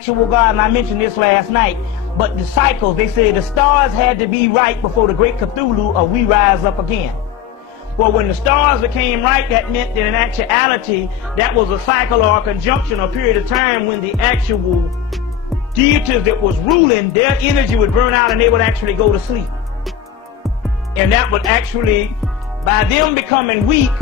actual God, and I mentioned this last night, but the cycles, they say the stars had to be right before the great Cthulhu, or we rise up again. Well, when the stars became right, that meant that in actuality, that was a cycle or a conjunction, a period of time when the actual deities that was ruling, their energy would burn out and they would actually go to sleep. And that would actually, by them becoming weak,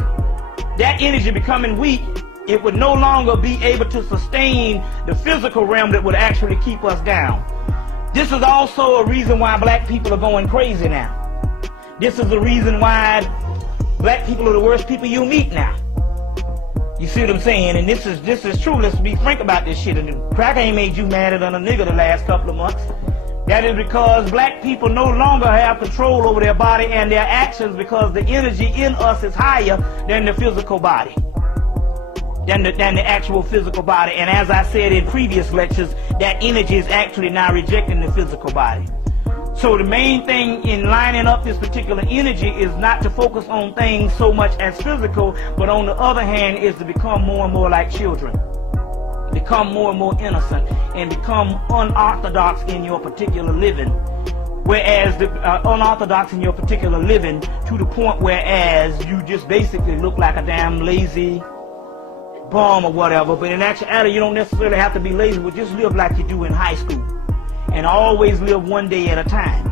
that energy becoming weak, it would no longer be able to sustain the physical realm that would actually keep us down. This is also a reason why black people are going crazy now. This is the reason why black people are the worst people you meet now. You see what I'm saying? And this is true. Let's be frank about this shit. And the crack ain't made you madder than a nigga the last couple of months. That is because black people no longer have control over their body and their actions, because the energy in us is higher than the physical body. Than the actual physical body. And as I said in previous lectures, that energy is actually now rejecting the physical body. So the main thing in lining up this particular energy is not to focus on things so much as physical, but on the other hand is to become more and more like children. Become more and more innocent and become unorthodox in your particular living. Whereas the unorthodox in your particular living to the point whereas you just basically look like a damn lazy bum or whatever. But in actuality, you don't necessarily have to be lazy, but just live like you do in high school. And always live one day at a time.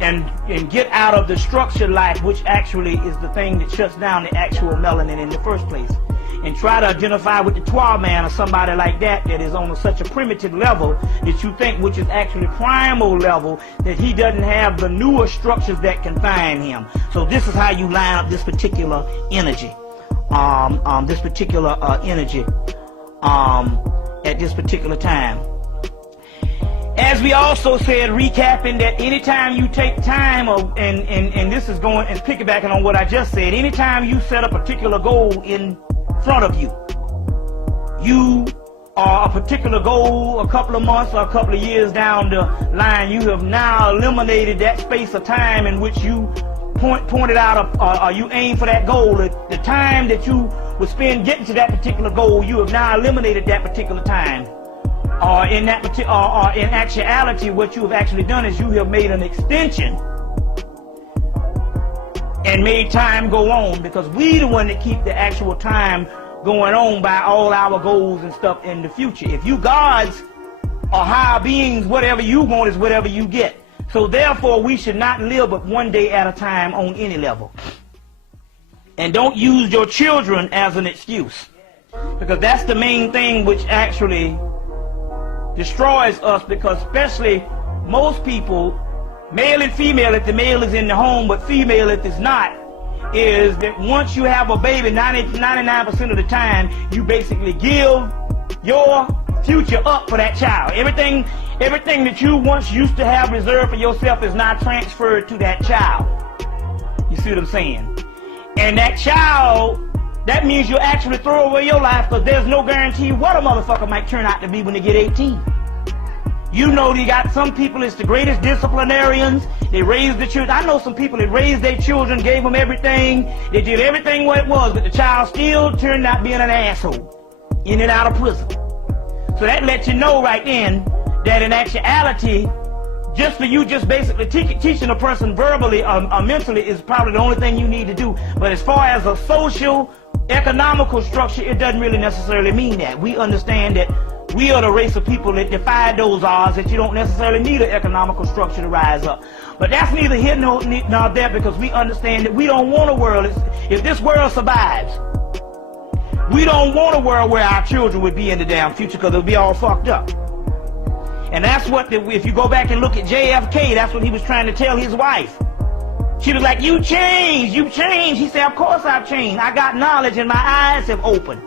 And get out of the structured life, which actually is the thing that shuts down the actual melanin in the first place. And try to identify with the Twa man or somebody like that that is on such a primitive level that you think, which is actually primal level, that he doesn't have the newer structures that confine him. So this is how you line up this particular energy. At this particular time. As we also said, recapping, that anytime you take time, and this is going and piggybacking on what I just said, anytime you set a particular goal in front of you, you are a particular goal a couple of months or a couple of years down the line, you have now eliminated that space of time in which you pointed out, or you aim for that goal. The time that you would spend getting to that particular goal, you have now eliminated that particular time. Or in actuality, what you have actually done is you have made an extension and made time go on, because we the one that keep the actual time going on by all our goals and stuff in the future. If you gods or higher beings, whatever you want is whatever you get. So therefore, we should not live but one day at a time on any level. And don't use your children as an excuse, because that's the main thing which actually destroys us. Because especially most people, male and female, if the male is in the home but female if it's not, is that once you have a baby, 99% of the time you basically give your future up for that child. Everything that you once used to have reserved for yourself is now transferred to that child. You see what I'm saying? And that child, that means you actually throw away your life, because there's no guarantee what a motherfucker might turn out to be when they get 18. You know, you got some people, it's the greatest disciplinarians. They raised the children. I know some people that raised their children, gave them everything. They did everything what it was, but the child still turned out being an asshole in and out of prison. So that lets you know right then that in actuality, just for you just basically teaching a person verbally or mentally is probably the only thing you need to do. But as far as a social, economical structure, it doesn't really necessarily mean that. We understand that we are the race of people that defy those odds, that you don't necessarily need an economical structure to rise up. But that's neither here nor there, because we understand that we don't want a world, if this world survives, we don't want a world where our children would be in the damn future, because they'll be all fucked up. And that's what, if you go back and look at JFK, that's what he was trying to tell his wife. She was like, you changed. He said, of course I've changed. I got knowledge and my eyes have opened.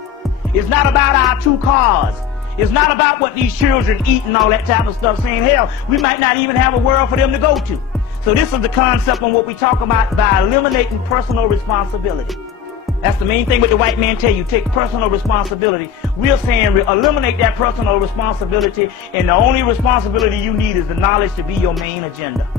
It's not about our 2 cars. It's not about what these children eat and all that type of stuff, saying, hell, we might not even have a world for them to go to. So this is the concept on what we talk about by eliminating personal responsibility. That's the main thing with the white man tell you, take personal responsibility. We're saying eliminate that personal responsibility, and the only responsibility you need is the knowledge to be your main agenda.